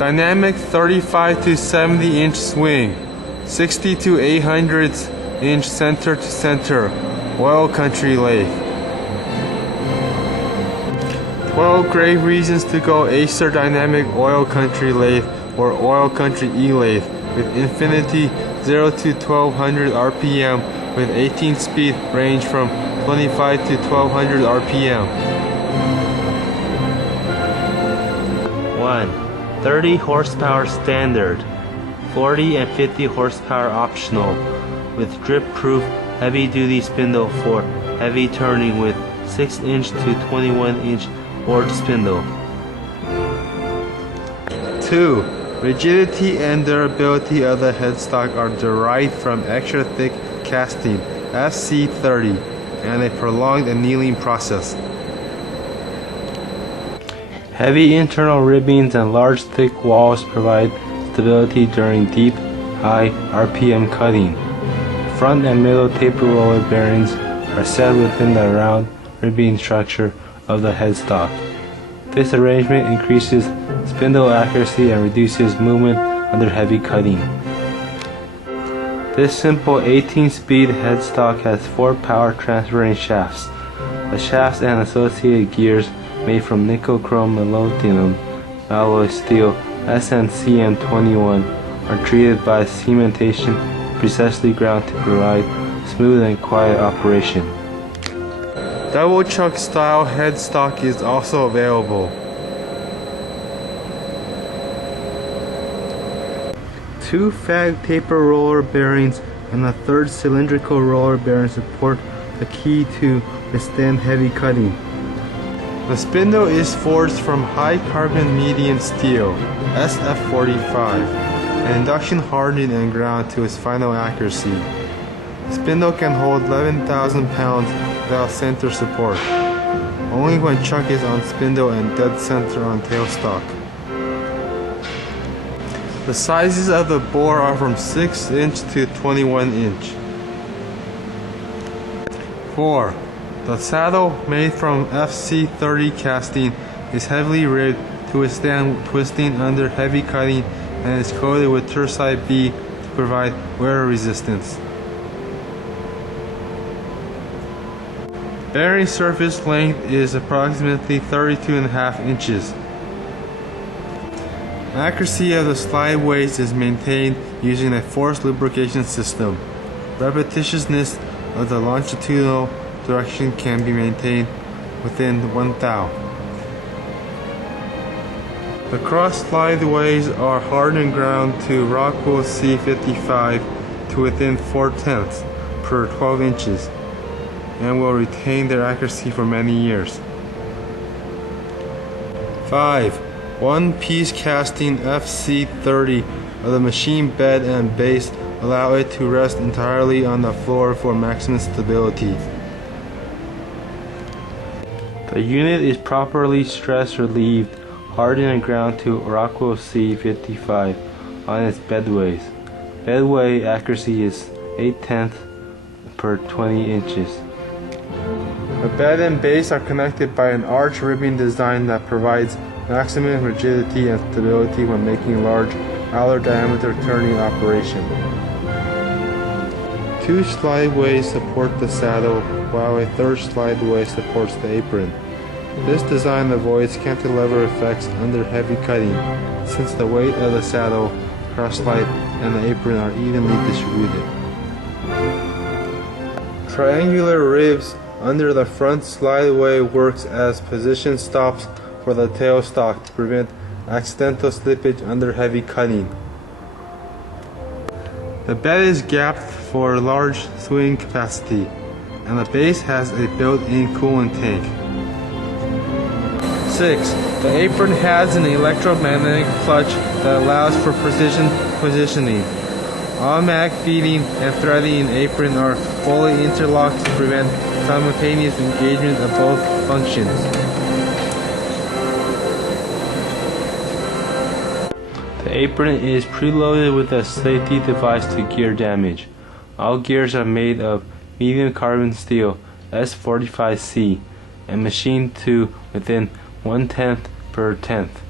Dynamic 35 to 70 inch swing, 60 to 800 inch center to center, oil country lathe. 12 great reasons to go ACER Dynamic Oil Country Lathe or Oil Country e-Lathe with infinity 0 to 1200 RPM with 18 speed range from 25 to 1200 RPM. 1. 30 horsepower standard, 40 and 50 horsepower optional, with drip-proof heavy-duty spindle for heavy turning with 6-inch to 21-inch bored spindle. 2. Rigidity and durability of the headstock are derived from extra thick casting FC30 and a prolonged annealing process. Heavy internal ribbings and large thick walls provide stability during deep, high RPM cutting. Front and middle taper roller bearings are set within the round ribbing structure of the headstock. This arrangement increases spindle accuracy and reduces movement under heavy cutting. This simple 18-speed headstock has 4 power transferring shafts. The shafts and associated gears, made from nickel chrome molybdenum alloy steel SNCM21, are treated by cementation precisely ground to provide smooth and quiet operation. Double chuck style headstock is also available. 2 fag taper roller bearings and a 3rd cylindrical roller bearing support the key to withstand heavy cutting. The spindle is forged from high carbon medium steel SF45 and induction hardened and ground to its final accuracy. The spindle can hold 11,000 pounds without center support, only when chuck is on spindle and dead center on tailstock. The sizes of the bore are from 6-inch to 21-inch. 4. The saddle, made from FC30 casting, is heavily ribbed to withstand twisting under heavy cutting and is coated with Tersite B to provide wear resistance. Bearing surface length is approximately 32.5 inches. Accuracy of the slide weights is maintained using a forced lubrication system. Repetitiousness of the longitudinal direction can be maintained within 1 thou. The cross slideways are hardened and ground to Rockwell C55 to within 4/10 per 12 inches and will retain their accuracy for many years. 5. One-piece casting FC30 of the machine bed and base allow it to rest entirely on the floor for maximum stability. The unit is properly stress relieved, hardened and ground to Rockwell C55 on its bedways. Bedway accuracy is 8/10 per 20 inches. The bed and base are connected by an arch ribbing design that provides maximum rigidity and stability when making large Allar diameter turning operation. 2 slideways support the saddle, while a 3rd slideway supports the apron. This design avoids cantilever effects under heavy cutting, since the weight of the saddle, cross slide, and the apron are evenly distributed. Triangular ribs under the front slideway works as position stops for the tailstock to prevent accidental slippage under heavy cutting. The bed is gapped for large swing capacity, and the base has a built-in coolant tank. 6. The apron has an electromagnetic clutch that allows for precision positioning. Automatic feeding and threading apron are fully interlocked to prevent simultaneous engagement of both functions. The apron is preloaded with a safety device to gear damage. All gears are made of medium carbon steel S45C and machined to within 1/10 per 10th.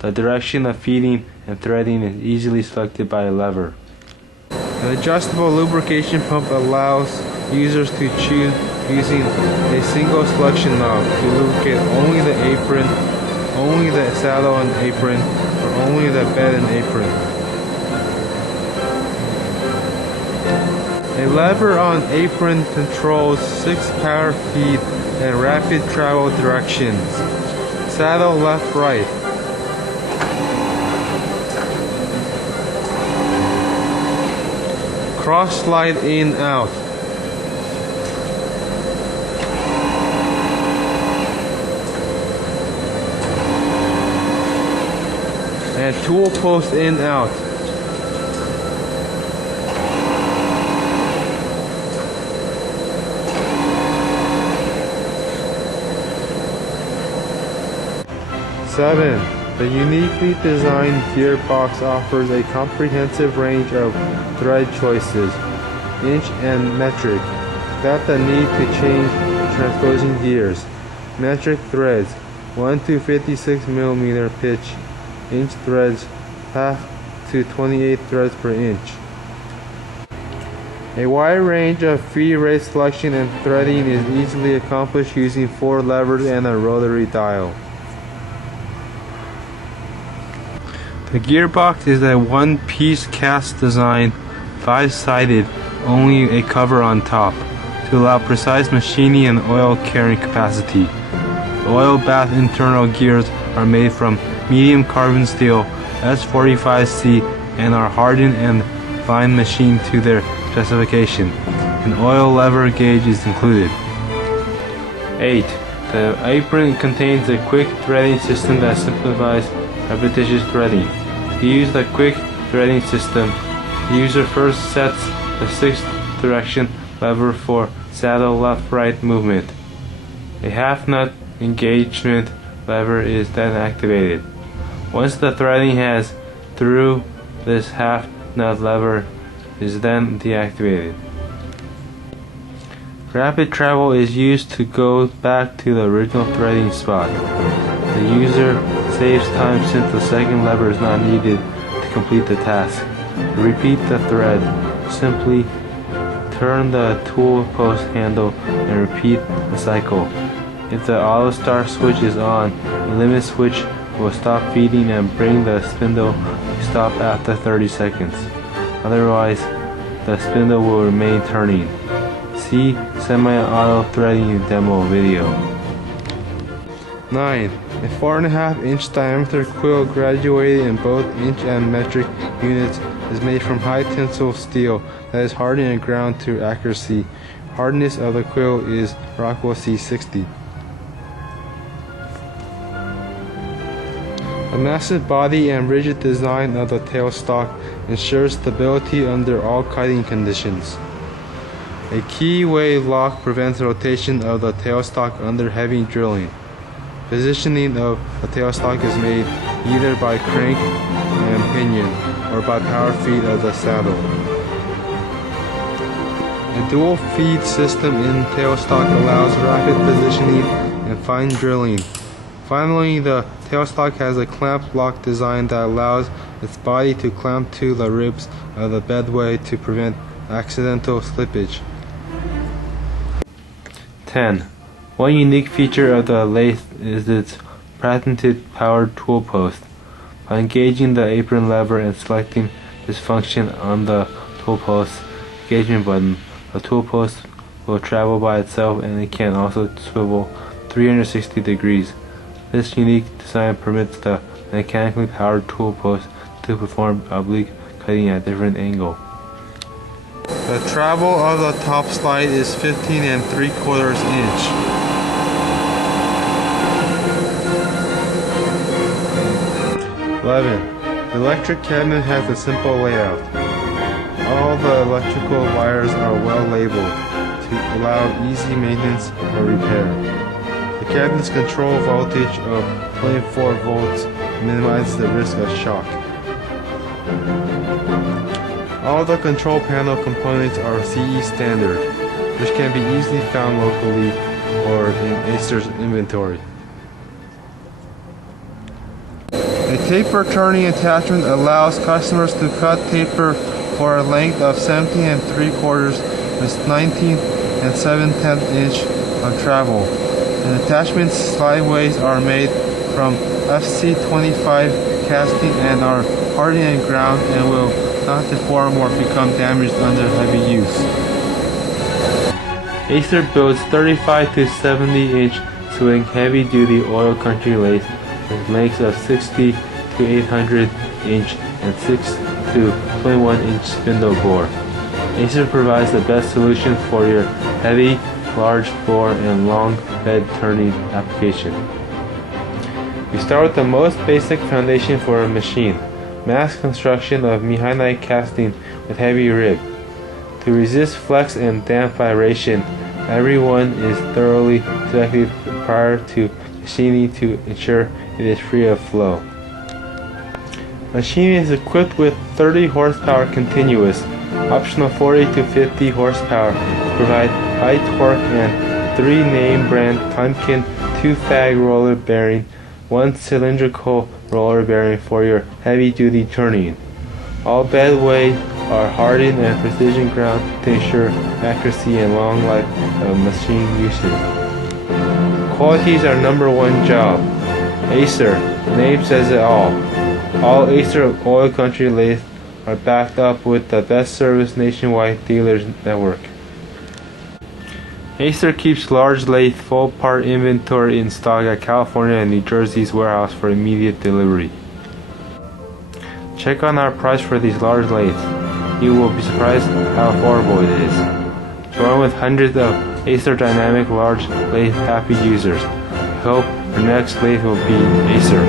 The direction of feeding and threading is easily selected by a lever. An adjustable lubrication pump allows users to choose using a single selection knob to lubricate only the apron, only the saddle and apron, or only the bed and apron. A lever on apron controls 6 power feed and rapid travel directions. Saddle left right. Cross slide in out. And tool post in out. Seven. The uniquely designed gearbox offers a comprehensive range of thread choices, inch and metric, without the need to change transposing gears. Metric threads, 1 to 56 mm pitch, inch threads, half to 28 threads per inch. A wide range of feed rate selection and threading is easily accomplished using 4 levers and a rotary dial. The gearbox is a one-piece cast design, 5-sided, only a cover on top, to allow precise machining and oil carrying capacity. The oil bath internal gears are made from medium carbon steel S45C and are hardened and fine machined to their specification. An oil lever gauge is included. 8. The apron contains a quick threading system that simplifies repetitious threading. To use the quick threading system, the user first sets the 6th direction lever for saddle left-right movement. A half nut engagement lever is then activated. Once the threading has through, this half nut lever is then deactivated. Rapid travel is used to go back to the original threading spot. The user saves time since the second lever is not needed to complete the task. To repeat the thread, simply turn the tool post handle and repeat the cycle. If the auto start switch is on, the limit switch will stop feeding and bring the spindle to stop after 30 seconds. Otherwise, the spindle will remain turning. See semi-auto threading demo video. 9. A 4.5 inch diameter quill graduated in both inch and metric units is made from high tensile steel that is hardened and ground to accuracy. Hardness of the quill is Rockwell C60. The massive body and rigid design of the tailstock ensures stability under all cutting conditions. A keyway lock prevents rotation of the tailstock under heavy drilling. Positioning of the tailstock is made either by crank and pinion or by power feed of the saddle. A dual feed system in tailstock allows rapid positioning and fine drilling. Finally, the tailstock has a clamp lock design that allows its body to clamp to the ribs of the bedway to prevent accidental slippage. 10. One unique feature of the lathe is its patented powered tool post. By engaging the apron lever and selecting this function on the tool post engagement button, the tool post will travel by itself and it can also swivel 360 degrees. This unique design permits the mechanically powered tool post to perform oblique cutting at a different angle. The travel of the top slide is 15 3/4 inch. 11. The electric cabinet has a simple layout. All the electrical wires are well labeled to allow easy maintenance or repair. The cabinet's control voltage of 24 volts minimizes the risk of shock. All the control panel components are CE standard, which can be easily found locally or in ACER's inventory. A taper turning attachment allows customers to cut taper for a length of 17 3/4 with 19 7/10 inch of travel. The attachment's slideways are made from FC25 casting and are hardened and ground and will not deform or become damaged under heavy use. ACER builds 35 to 70 inch swing heavy duty oil country lathe with lengths of 60 to 800 inch and 6 to 21 inch spindle bore. ACER provides the best solution for your heavy, large bore and long bed turning application. We start with the most basic foundation for a machine, mass construction of mehanite casting with heavy rib. To resist flex and damp vibration, every one is thoroughly inspected prior to machining to ensure it is free of flow. Machine is equipped with 30 horsepower continuous, optional 40 to 50 horsepower to provide high torque, and 3 name brand Tonkin 2-fag roller bearing, 1 cylindrical roller bearing for your heavy duty turning. All bedway are hardened and precision ground to ensure accuracy and long life of machine usage. Qualities are #1 job. ACER, the name says it all. All ACER oil country lathes are backed up with the best service nationwide dealers network. ACER keeps large lathe full part inventory in stock at California and New Jersey's warehouse for immediate delivery. Check on our price for these large lathes. You will be surprised how affordable it is. Join with hundreds of ACER dynamic large lathe happy users. I hope your next lathe will be ACER.